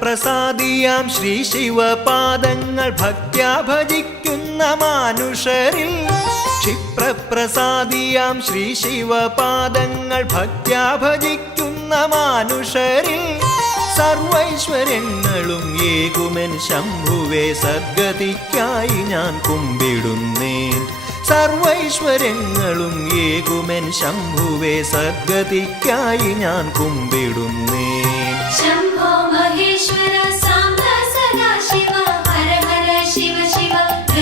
പ്രസാദിയാം ശ്രീ ശിവപാദങ്ങൾ ഭക്ത്യാ ഭജിക്കുന്ന മാനുഷരിൽ ക്ഷിപ്രപ്രസാദിയാം ശ്രീ ശിവപാദങ്ങൾ ഭക്ത്യാ ഭജിക്കുന്ന മാനുഷരിൽ സർവൈശ്വര്യങ്ങളും ഏകുമൻ ശംഭുവേ സദ്ഗതിക്കായി ഞാൻ കുമ്പിടുന്നേൻ സർവൈശ്വര്യങ്ങളും ഏകുമൻ ശംഭുവേ സദ്ഗതിക്കായി ഞാൻ കുമ്പിടുന്നേ Bye.